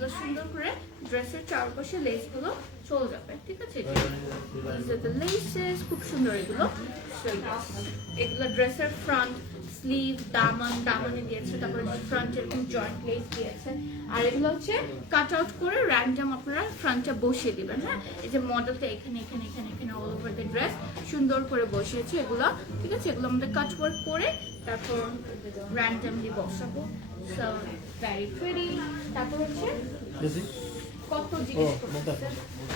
এগুলো সুন্দর করে ড্রেসের চারপাশে লেসগুলো চলে যাবে, ঠিক আছে? লেসেস খুব সুন্দর এগুলো। এগুলো ড্রেসের ফ্রন্ট স্লিভ, দামানে দিয়েছে, তারপরে ফ্রন্ট এরকম জয়েন্ট লেস দিয়েছে। আর এগুলো হচ্ছে কাট আউট করে র্যান্ডাম আপনারা ফ্রন্টটা বসিয়ে দিবেন। হ্যাঁ, এই যে মডেলটা এখানে এখানে এখানে এখানে অল ওভার দ্য ড্রেস সুন্দর করে বসিয়েছে এগুলো, ঠিক আছে? এগুলো আমাদের কাট ওয়ার্ক করে তারপর র্যান্ডামলি বসাবো। So very pretty. তারপর হচ্ছে কত জিনিস করতেছে।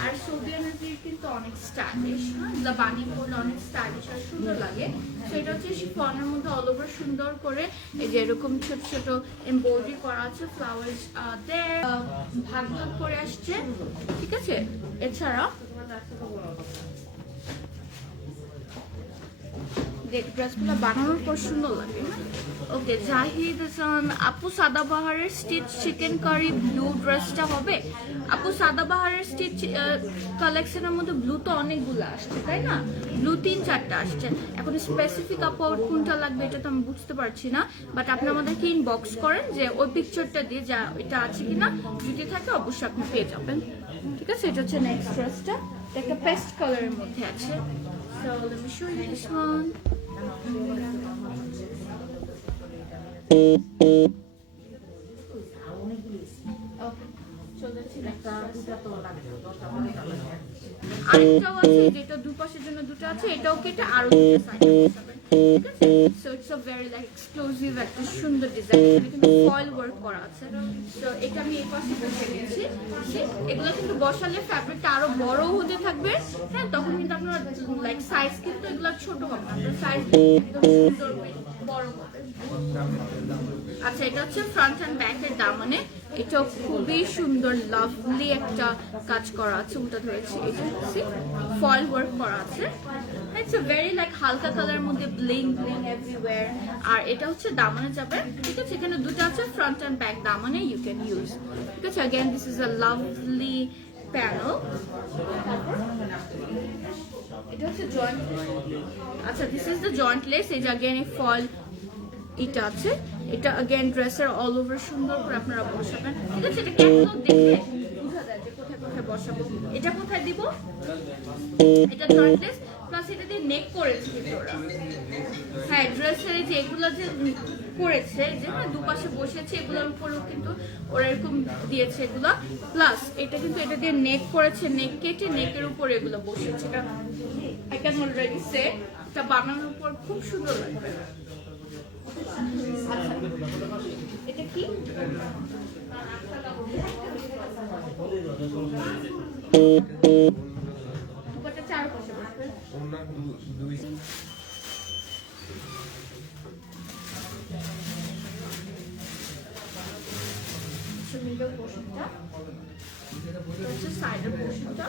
আর সোডিয়ামের কিন্তু অনেক স্টাইলিশ, এগুলো বানিয়ে পড়লে অনেক স্টাইলিশ আর সুন্দর লাগে। তো এটা হচ্ছে শিফনের মধ্যে অল ওভার সুন্দর করে এই যে এরকম ছোট ছোট এমব্রয়ডারি করা আছে, ফ্লাওয়ার্স ভাগ ভাগ করে আসছে, ঠিক আছে? এছাড়া ড্রেসগুলো বানানোর পর সুন্দর লাগে। ওকে, জাহিদ হাসান আপু, সাদাবাহারের স্টিচ চিকেন কারি ব্লু ড্রেসটা হবে? আপু, সাদাবাহারের স্টিচ কালেকশনের মধ্যে ব্লু তো অনেকগুলো আসছে, তাই না? ব্লু 3-4টা আসছে। এখন স্পেসিফিক আপু কোনটা লাগবে এটা তো আমি বুঝতে পারছি না, বাট আপনি আমাদেরকে ইনবক্স করেন যে ওই পিকচারটা দিয়ে যা এটা আছে কিনা, যদি থাকে অবশ্যই আপনি পেয়ে যাবেন, ঠিক আছে? এটা হচ্ছে নেক্সট ড্রেসটা, একটা পেস্ট কালারের মধ্যে আছে। So let me show you this one. আরেকটাও আছে যেটা দুপাশের জন্য দুটো আছে, এটাও কেটে আরো দুটো সাইড হবে, ঠিক আছে? So it's a very like exclusive একটা সুন্দর ডিজাইন, এটা কিন্তু ফয়েল ওয়ার্ক করা আছে। তো এটা আমি এই পাশে বসে দিয়েছি। এগুলো কিন্তু বসালে ফ্যাব্রিকটা আরো বড় হতে থাকবে। হ্যাঁ, তখন কিন্তু আপনার লাইক সাইজ কিন্তু এগুলো ছোট হবে না, আপনার সাইজ একদম সুন্দর বড় হবে। আচ্ছা, এটা হচ্ছে ফ্রন্ট এন্ড ব্যাকের দামানে, এটা খুবই সুন্দর লাভলি একটা কাজ করা আছে, উল্টা ধরেছি, এই যে ফয়েল ওয়ার্ক করা আছে। ইটস আ ভেরি লাইক হালকা কালার মধ্যে ব্লিং ব্লিং এভরিওয়্যার। আর এটা হচ্ছে দামানে যাবে, ঠিক আছে? এখানে দুটো আছে ফ্রন্ট এন্ড ব্যাক দামানে, ইউ ক্যান ইউজ, ঠিক আছে? Again this is a lovely panel. এটা হচ্ছে জয়েন্ট, আচ্ছা this is the jointless. এই যে अगेन এই ফয়েল এটা আছে, এটা अगेन ড্রেসের অল ওভার সুন্দর করে আপনারা বসাবেন, ঠিক আছে? এটা ক্যাটালগ দেখে বোঝা যায় যে কোথায় কোথায় বসাবো। এটা কোথায় দিব? এটা জয়েন্ট লেস প্লাস এটা দিয়ে নেক করেছে কিন্তু ওরা। হ্যাঁ, ড্রেসের যে এগুলো যে করেছে, যে হ্যাঁ দুপাশে বসেছে, এগুলোর উপরেও কিন্তু ওরা এরকম দিয়েছে এগুলো, প্লাস এটা কিন্তু এটা দিয়ে নেক করেছে, নেক কেটে নেকের উপরে এগুলো বসেছে। এটা আই ক্যান অলরেডি সে এটা বানানোর পর খুব সুন্দর লাগবে। এটা কি? দুপাটা চার পাশে বসবে। মিডল পোর্শনটা, এটা হচ্ছে সাইডের পোর্শনটা।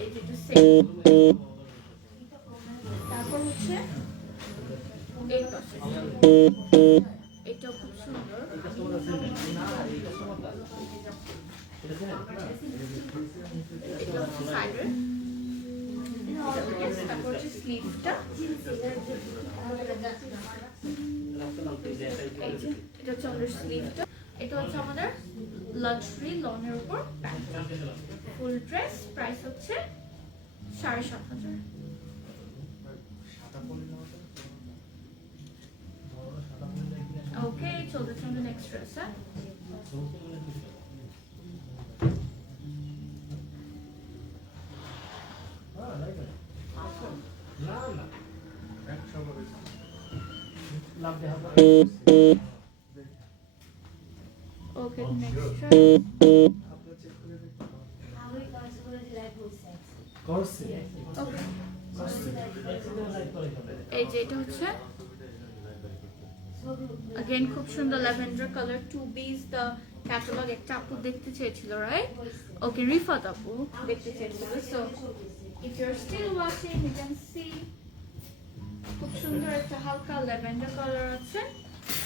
এই যেটা সেম। তারপর হচ্ছে এই পাশে, এটাও খুব সুন্দর। এটা হচ্ছে সাইডের, তারপর হচ্ছে স্লিভটা, এটা হচ্ছে আমাদের স্লিভটা। এটা হচ্ছে আমাদের লাক্সারি লনের উপর প্যান্ট। ফুল ড্রেস প্রাইস হচ্ছে 7,500। ওকে, চলতে চলতে নেক্সট ড্রেস। ওকে, নেক্সট এই যে এটা হচ্ছে अगेन খুব সুন্দর ল্যাভেন্ডার কালার। টু বিজ দ্য ক্যাটালগ একটা আপু দেখতে চেয়েছিল, রাইট? ওকে, রিফাত আপু দেখতে চেয়েছিল। So if you are still watching you can see খুব সুন্দর একটা হালকা ল্যাভেন্ডার কালার আছে।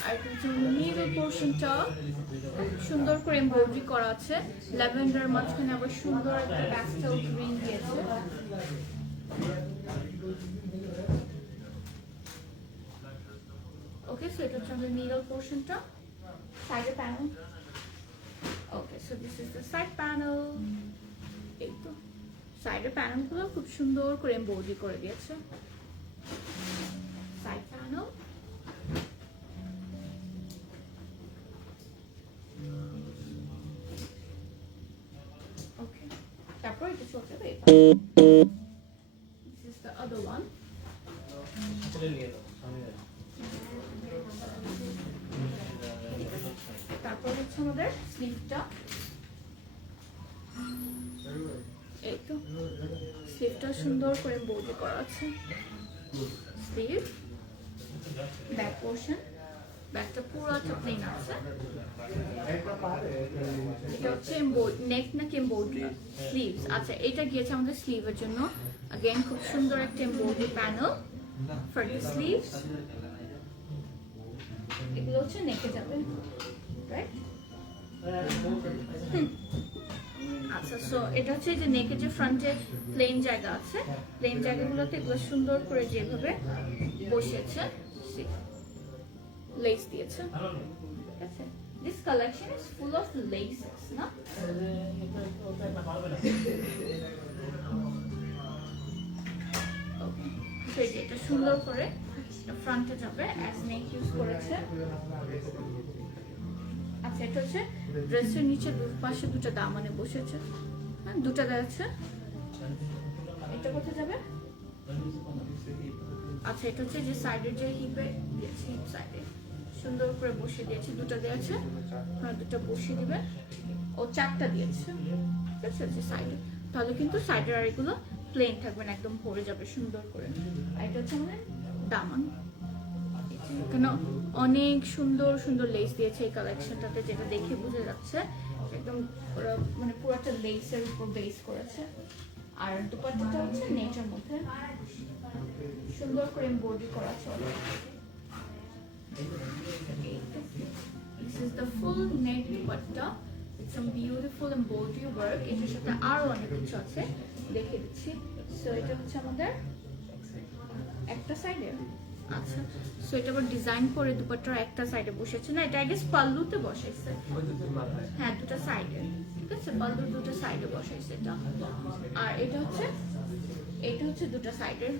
আর এটা মিডল পোর্শনটা সুন্দর করে এমব্রয়ডারি করা আছে, ল্যাভেন্ডার মাঝখানে আবার সুন্দর একটা প্যাস্টেল গ্রিন দিয়েছে। ওকে, সো এটা হচ্ছে আমাদের মিডল পোর্শনটা, সাইডের panel. Okay, so this is the side panel. এই তো সাইডের প্যানেলগুলো খুব সুন্দর করে এমব্রয়ডারি করে দিয়েছে। সাইড প্যানেল, ওকে, তারপর এটা চলে যাবে। This is the other one. তারপর হচ্ছে আমাদের স্লিভটা। এই তো স্লিভটা সুন্দর করে এমব্রয়ডারি করা আছে। স্লিভ, ব্যাক পোর্শন, ব্যাকটা পুরোটা প্লেন আছে। এটা হচ্ছে নেক নাকি এমব্রয়ডারি, স্লিভস। আচ্ছা, এটা গিয়েছে আমাদের স্লিভের জন্য। अगेन খুব সুন্দর একটা embroidery panel for the sleeves. এগুলো হচ্ছে নেকে যাবে, রাইট? আচ্ছা, সো এটা হচ্ছে যে নেকের যে ফ্রন্টে প্লেন জায়গা আছে, প্লেন জায়গাগুলোতে এগুলো সুন্দর করে যেভাবে বসিয়েছে, লেস দিয়েছে। ঠিক আছে, this collection is full of laces, না? ওকে, সো এটা সুন্দর করে ফ্রন্টে যাবে, অ্যাজ নেক ইউজ করেছে। আচ্ছা, এটা হচ্ছে ড্রেসের নিচে পাশে দুটো দামানে বসেছে, হ্যাঁ, দুটো দেওয়া। এটা কোথায় যাবে? আচ্ছা, এটা হচ্ছে যে সাইডের যে হিপে দিয়েছি, হিপ সাইডে সুন্দর করে বসিয়ে দিয়েছি, দুটো দিয়েছে, হ্যাঁ, দুটো বসিয়ে দিবে। ও চারটা দিয়েছে, ঠিক আছে, যে সাইডে। তাহলে কিন্তু সাইডের আর এগুলো প্লেন থাকবে না, একদম ভরে যাবে সুন্দর করে। আর এটা হচ্ছে আমাদের দামান। এখানে অনেক সুন্দর সুন্দর লেস দিয়েছে এই কালেকশনটাতে, যেটা দেখে বোঝা যাচ্ছে একদম ওরা মানে পুরোটা লেসের উপর বেস করেছে। আর দুপাট্টাটা হচ্ছে নেটের মধ্যে সুন্দর করে এমব্রয়ডারি করা আছে। This is the full net dupatta with some beautiful embroidery work. এটার সাথে আরো অনেক কিছু আছে, দেখে দিচ্ছি। সো এটা হচ্ছে আমাদের একটা সাইডে। আচ্ছা, সো এটা আবার ডিজাইন করে দুপাট্টার একটা সাইডে বসেছে, না এটা আই গেস পাল্লুতে বসাইছে। হ্যাঁ, দুটো সাইডে, ঠিক আছে, পাল্লুর দুটো সাইডে বসাইছে এটা। আর এটা হচ্ছে দুটো সাইডের,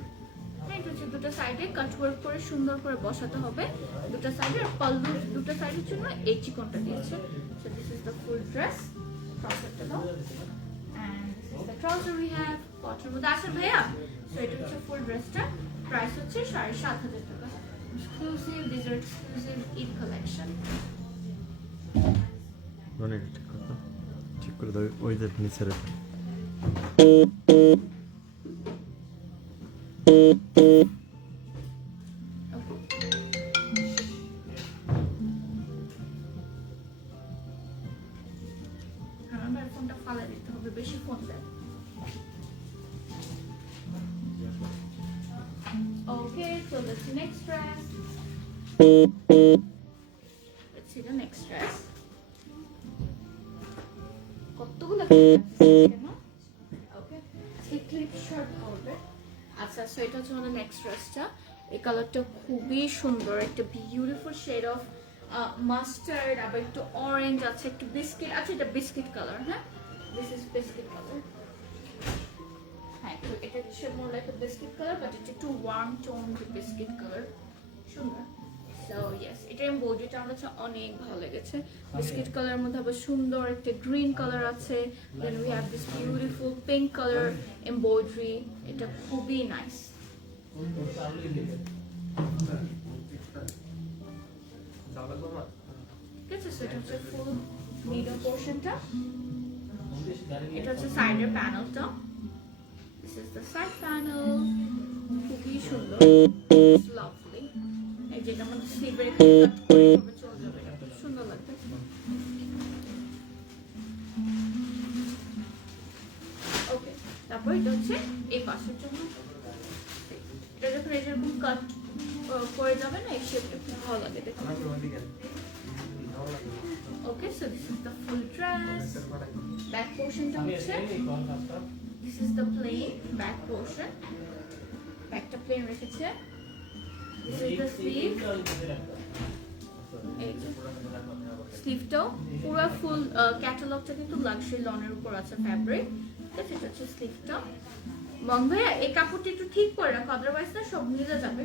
হ্যাঁ, এটা হচ্ছে দুটো সাইডে কাট ওয়ার্ক করে সুন্দর করে বসাতে হবে দুটো সাইডে। আর পাল্লুর দুটো সাইডের জন্য এই চিকনটা দিয়েছে। So this is the full dress. ট্রাউজারটা দাও, and this is the trouser we have. কটনের মধ্যে আছে ভাইয়া। সো এটা হচ্ছে ফুল ড্রেসটা, প্রাইস হচ্ছে 7,500 টাকা। Exclusive, this are exclusive Eid collection. মানে ঠিক করে দাও ওই যে নিচের। আমার ফোনটা ফালা দিতে হবে, বেশি ফোন দেয়। Okay, so let's see next dress. Let's see the next dress. কতগুলো কেন? ওকে, ক্লিপ শর্ট করবে। আচ্ছা, সো এটা হচ্ছে আমাদের নেক্সট ড্রেসটা। এই কালারটা খুবই সুন্দর, একটা বিউটিফুল শেড অফ মাস্টার্ড, আবার একটু অরেঞ্জ আছে, একটু বিস্কিট। আচ্ছা, এটা বিস্কিট কালার, হ্যাঁ, দিস ইজ বিস্কিট কালার। হ্যাঁ, তো এটা হচ্ছে more like a biscuit colour, but এটা একটু ওয়ার্ম টোন বিস্কিট কালার, সুন্দর। সো ইয়েস, এটা এমব্রয়ডারিটা আমার কাছে অনেক ভালো লেগেছে। বিস্কিট কালারের মধ্যে আবার সুন্দর একটা গ্রিন কালার আছে, then we have this beautiful pink colour embroidery. এটা খুবই নাইস। ঠিক আছে, সো এটা হচ্ছে ফুল মিডল পোর্শনটা। এটা হচ্ছে সাইডের প্যানেলটা। This is the side panel. খুবই সুন্দর, লাভলি। এই যেটা আমাদের স্লিভের এখানে কাট করে এভাবে চলে যাবে, এটা খুব সুন্দর লাগবে। ওকে, তারপর এটা হচ্ছে এই পাশের জন্য। এটা যখন এরকম কাট করে যাবে না, এই শেপটা খুব ভালো লাগে দেখতে। Okay, so this is the full dress. Back পোর্শনটা হচ্ছে this is the plain back portion. ব্যাকটা প্লেন রেখেছে। This is the sleeve. এই যে স্লিভটাও পুরো ফুল ক্যাটালগটা কিন্তু লাক্সারি লনের উপর আছে ফ্যাব্রিক। ঠিক আছে, এটা হচ্ছে স্লিভটা। বং ভাইয়া এই কাপড়টা একটু ঠিক করে রাখো, আদারওয়াইজ না সব মিলে যাবে।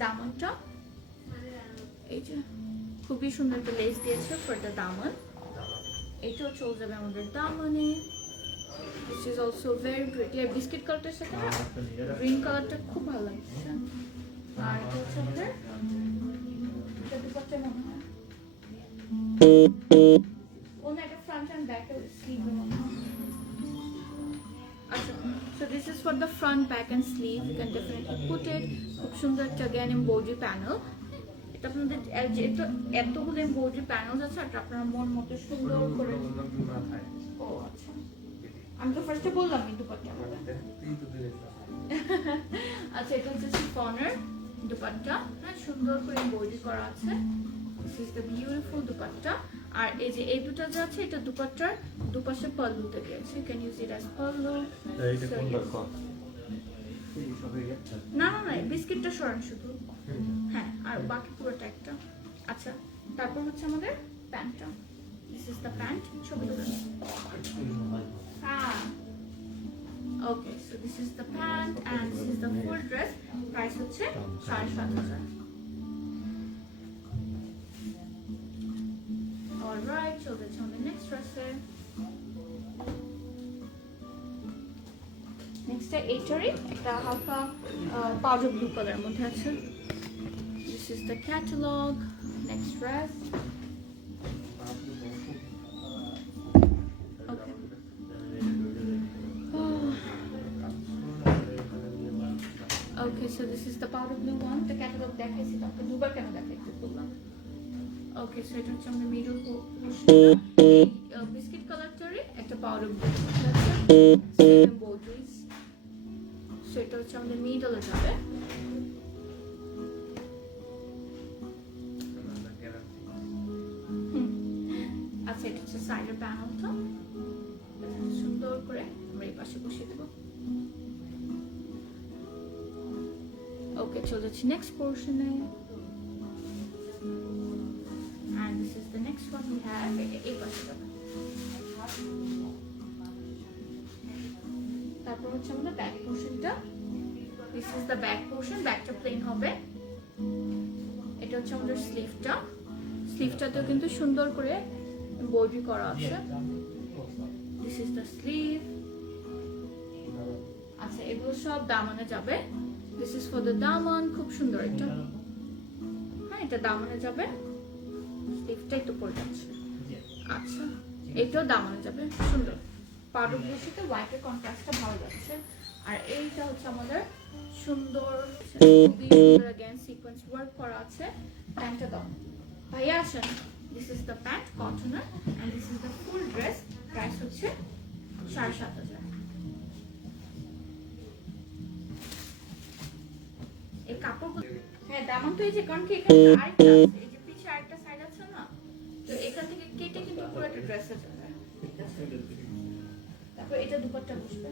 দামনটা এই যে খুবই সুন্দর একটা লেস দিয়েছে ফর দ্য দামন। এটাও চলে যাবে আমাদের দামনে। This is also very pretty. আর বিস্কিট কালারটার সাথে গ্রিন কালারটা খুব ভালো লাগছে। আর এটা হচ্ছে আমাদের এটা দুপাট্টা মনে হয় ওনা একটা ফ্রন্ট এন্ড ব্যাক এর স্লিভ মনে হয়। আচ্ছা, so this is for the front, back and sleeve. You can definitely put it. খুব সুন্দর একটা again embroidery panel. এটা আপনাদের যেহেতু এতগুলো embroidery panels আছে, আর আপনারা মন মতো সুন্দর করে। ও আচ্ছা, আমি তো ফার্স্টে বললাম দুপাট্টা। আচ্ছা, এটা হচ্ছে শিফনের দুপাট্টা, হ্যাঁ, সুন্দর করে এমব্রয়ডারি করা আছে। This is the beautiful dupatta. আর এই যে এই দুটো যে আছে, এটা দুপাট্টার দুপাশে পাল্লুতে গিয়েছে। You can use it as pallu. না না না, বিস্কিটটা সরান শুধু, হ্যাঁ, আর বাকি পুরোটা একটা। আচ্ছা, তারপর হচ্ছে আমাদের প্যান্টটা। This is the pant. ছবি তুলে হ্যাঁ। Okay, so this is the pant and this is the full dress. Price হচ্ছে 7,500. Alright, so let's on the next dress. Next এটারই একটা হালকা পাউডার ব্লু কালার মধ্যে আছে। This is the catalog. Next dress. Okay, so this is the powder blue one. The catalog দেখাইছি তো, আপনাকে দুবার কেন দেখাইতে বললাম। Okay, so এটা হচ্ছে আমাদের মিডল পোর্শনটা। বিস্কিট কালারটারই একটা পাউডার ব্লু আছে, সেম এমব্রয়ডারিজ। সো এটা হচ্ছে আমাদের মিডলে যাবে। আচ্ছা, এটা হচ্ছে সাইডের প্যানেলটা। সুন্দর করে আমরা এই পাশে বসিয়ে দেবো। Okay, so that's next portion. And this is the next one we have. তারপর হচ্ছে আমাদের ব্যাক পোর্শনটা। This is the back portion. ব্যাকটা প্লেন হবে। এটা হচ্ছে আমাদের স্লিভটা। স্লিভটাতেও কিন্তু সুন্দর করে এমব্রয়ডারি করা আছে। This is the sleeve. আচ্ছা, এগুলো সব দামানে যাবে। This is for the দামান। খুব সুন্দর এটা, হ্যাঁ, এটা দামানে যাবে। স্লিভটাই তো পড়ে যাচ্ছে। আচ্ছা, এটাও দামানে যাবে। সুন্দর পাউডার ব্লুর সাথে হোয়াইটের কন্ট্রাস্টটা ভালো যাচ্ছে। আর এইটা হচ্ছে আমাদের সুন্দর, খুবই সুন্দর अगेन সিকোয়েন্স ওয়ার্ক করা আছে। প্যান্টটা দাও ভাইয়া, আসেন। This is the pant, cottoner, and this is the full dress. Price হচ্ছে 7,500। এই কাপড়গুলো, হ্যাঁ, দামান তো এই যে, কারণ কি এখানে আরেকটা আছে, এই যে পিছে আরেকটা সাইড আছে না, তো এখান থেকে কেটে কিন্তু পুরো একটা ড্রেসে যাবে। তারপর এটা দুপাট্টা বসবে।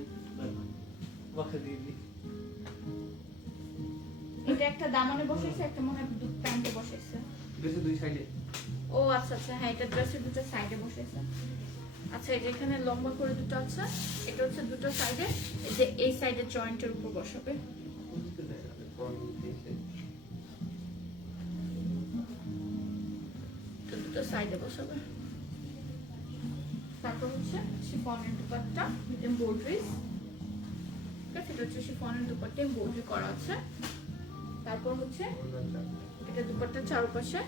এটা একটা দামানে বসেছে, একটা মনে হয় প্যান্টে বসেছে। ড্রেসের দুই সাইডে। ও আচ্ছা আচ্ছা, হ্যাঁ, এটা ড্রেসের দুটো সাইডে বসেছে। আচ্ছা, এই যে এখানে লম্বা করে দুটো আছে, এটা হচ্ছে দুটো সাইডে, এই যে এই সাইডে জয়েন্টের উপর বসাবে। দুটো সাইডে বসাবে। তারপর হচ্ছে শিফনের দুপাট্টা উইথ এমব্রয়ডারিজ। ঠিক আছে, এটা হচ্ছে শিফনের দুপাট্টা এমব্রয়ডারি করা আছে। তারপর হচ্ছে এটা দুপাট্টার চারপাশে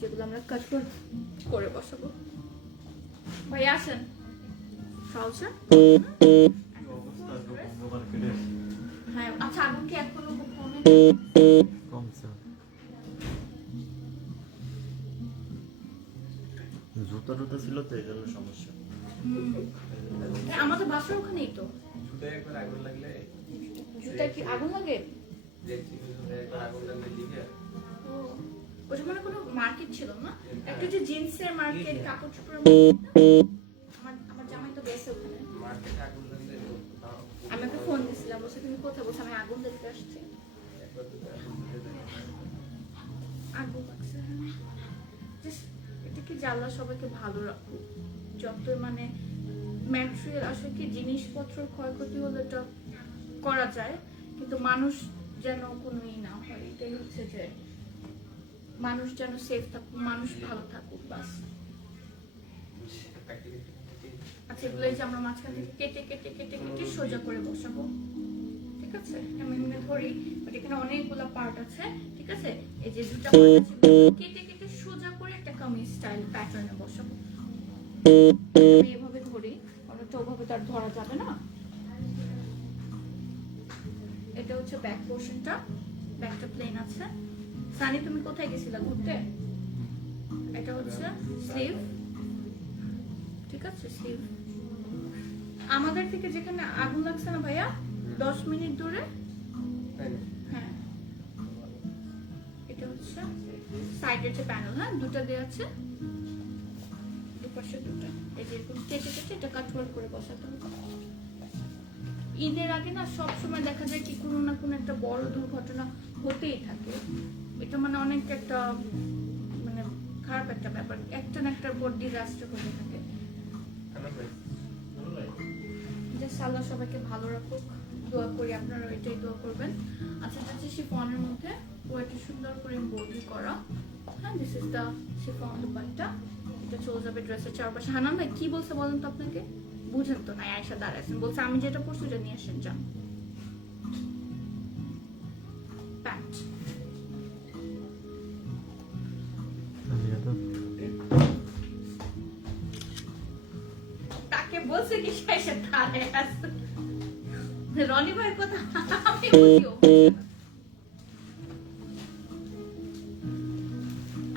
যেগুলো আমরা কাট করে বসাবো। ভাই আসেন, ট্রাউজার। হ্যাঁ, আচ্ছা, আগুন কি এখনো কমে? কমছে। জুতা টুতা ছিল তো, এই জন্য সমস্যা। আমাদের বাসার ওখানেই তো। জুতায় একবার আগুন লাগলে, জুতায় কি আগুন লাগে? দেখছি জুতায় একবার আগুন লাগলে লিখে। ওটা মানে কোনো মার্কেট ছিল না, একটা যে জিন্সের মার্কেট, কাপড় চোপড়ের আমার জামাই তো গেছে ওখানে। মার্কেটে আগুন লাগলে আমি একটা ফোন দিছিলাম, বলছে তুমি কোথায়? বলছে আমি আগুন দেখতে আসছি। একবার আগু লাগছে Just এটা কি জ্বালা সবাইকে ভালো রাখুক যত মানে ম্যাটেরিয়াল আসলে কি জিনিসপত্র ক্ষয়ক্ষতি হলে এটা করা যায় কিন্তু মানুষ যেন কোনোই না হয় এটাই হচ্ছে যে মানুষ যেন সেফ থাকুক মানুষ ভালো থাকুক বাস আচ্ছা এগুলো এই যে আমরা মাঝখান থেকে কেটে কেটে কেটে কেটে সোজা করে বসাবো ঠিক আছে আমি এমনি ধরি বাট এখানে অনেকগুলো পার্ট আছে ঠিক আছে এই যে দুটো পার্ট আছে কেটে কেটে সোজা করে একটা কামিজ স্টাইল প্যাটার্নে বসাবো আমি এভাবে ধরি অনেকটা ওভাবে তার ধরা যাবে না এটা হচ্ছে ব্যাক পোর্শনটা ব্যাকটা প্লেন আছে সানি তুমি কোথায় গেছিলা ঘুরতে এটা হচ্ছে স্লিভ ঠিক আছে স্লিভ আমাদের থেকে যেখানে আগুন লাগছে না ভাইয়া 10 মিনিট দূরে হ্যাঁ এটা হচ্ছে সাইডের যে প্যানেল হ্যাঁ দুটো দেয়া আছে দুপাশে দুটো এই যে এরকম কেটে কেটে এটা কাট করে বসাতে হবে ঈদের আগে না সব সময় দেখা যায় কি কোনো না কোনো একটা বড় দুর্ঘটনা হতেই থাকে এটা মানে অনেক একটা মানে খারাপ একটা ব্যাপার একটা না একটা বড় ডিজাস্টার হতে থাকে জাস্ট আল্লাহ সবাইকে ভালো রাখুক দোয়া করি আপনারা এটাই দোয়া করবেন আচ্ছা এটা হচ্ছে শিফনের মধ্যে পুরোটা সুন্দর করে এমব্রয়ডারি করা হ্যাঁ this is the chiffon dupatta এটা চলে যাবে ড্রেসের চারপাশে হানান ভাই কি বলছে বলেন তো আপনাকে বুঝেন তো না আয়সা দাঁড়াইছেন বলছে আমি যেটা পরছি ওটা নিয়ে আসেন যান প্যান্ট তাকে বলছে কি শেষে দাঁড়ায় আছে রনি ভাইয়ের কথা আমি বুঝিও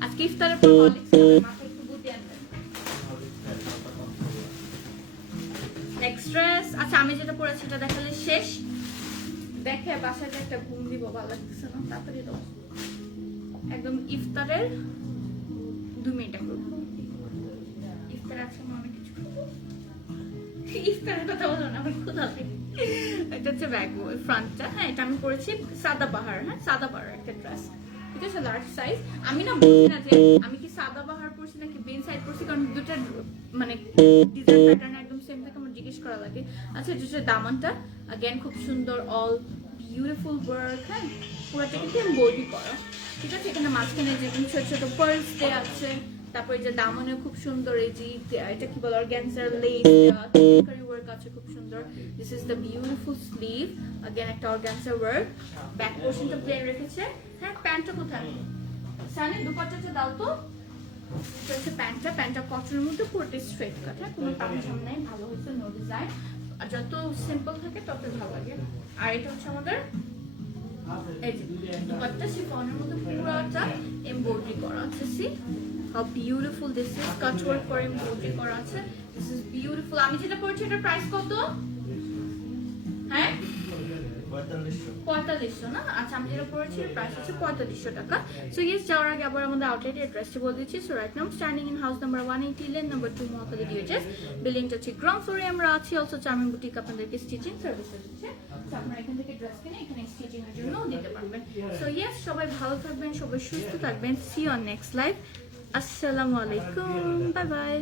আজকে ইফতারের পর হরলিক্স খাবেন মাথায় একটু বুদ্ধি আনবেন নেক্সট ড্রেস আচ্ছা আমি যেটা পরেছি এটা দেখালে শেষ দেখে বাসায় একটা ঘুম দিব ভালো লাগছে না তাড়াতাড়ি দাও একদম ইফতারের 2 মিনিট আগে ইফতার আছে অনেক কিছু ইফতারের কথা বলো না আমার ক্ষুধা লাগে এটা হচ্ছে ব্যাগ ফ্রন্টটা হ্যাঁ এটা আমি পরেছি সাদাবাহার হ্যাঁ সাদাবাহার একটা ড্রেস ঠিক আছে লার্জ সাইজ আমি না বুঝি না যে আমি কি সাদাবাহার পরছি নাকি বেন সাইড পরছি কারণ দুটো মানে ডিজাইন প্যাটার্ন একদম সেম থাকে আমার জিজ্ঞেস করা লাগে আচ্ছা এটা হচ্ছে দামানটা अगेन খুব সুন্দর অল বিউটিফুল ওয়ার্ক হ্যাঁ পুরোটা কিন্তু এমব্রয়ডারি করা ঠিক আছে এখানে মাঝখানে যে ছোট ছোট পার্লস দেয়া আছে তারপরে যে দামনে খুব সুন্দর এই যে এটা কি বলে অর্গানজার লেস দেওয়া কারি ওয়ার্ক আছে খুব সুন্দর this is the beautiful sleeve again একটা অর্গানজার ওয়ার্ক ব্যাক পোরশনটা প্লেন রেখেছে হ্যাঁ প্যান্টটা কোথায় সানি দুপাট্টাটা দাও তো এটা হচ্ছে প্যান্টটা কটনের মধ্যে পুরোটা স্ট্রেট কাট হ্যাঁ কোনো তামঝাম নাই ভালো হয়েছে নো ডিজাইন আর যত সিম্পল থাকে তত ভালো লাগে আর এটা হচ্ছে আমাদের এই যে দুপাট্টা শিফনের মধ্যে পুরোটা এমব্রয়ডারি করা আছে see how beautiful this is cut work করে এমব্রয়ডারি করা আছে this is beautiful আমি যেটা পরেছি এটার প্রাইস কত হ্যাঁ 4500 না আচ্ছা আমি যেটা পরেছি এর প্রাইস হচ্ছে 4500 টাকা সো ইয়েস যাওয়ার আগে আবার আমাদের আউটলেট অ্যাড্রেসটি বলে দিচ্ছি so right now standing in house number 180 lane number 2 Mohakhali ডিএচএস বিল্ডিংটা হচ্ছে গ্রাউন্ড ফ্লোরে আমরা আছি অলসো চার্মিং বুটিক আপনাদেরকে স্টিচিং সার্ভিস দিচ্ছে সো আপনারা এখান থেকে ড্রেস কিনে এখানে স্টিচিং এর জন্য দিতে পারবেন সো ইয়েস সবাই ভালো থাকবেন সবাই সুস্থ থাকবেন see you on next live আসসালামু আলাইকুম বাই বাই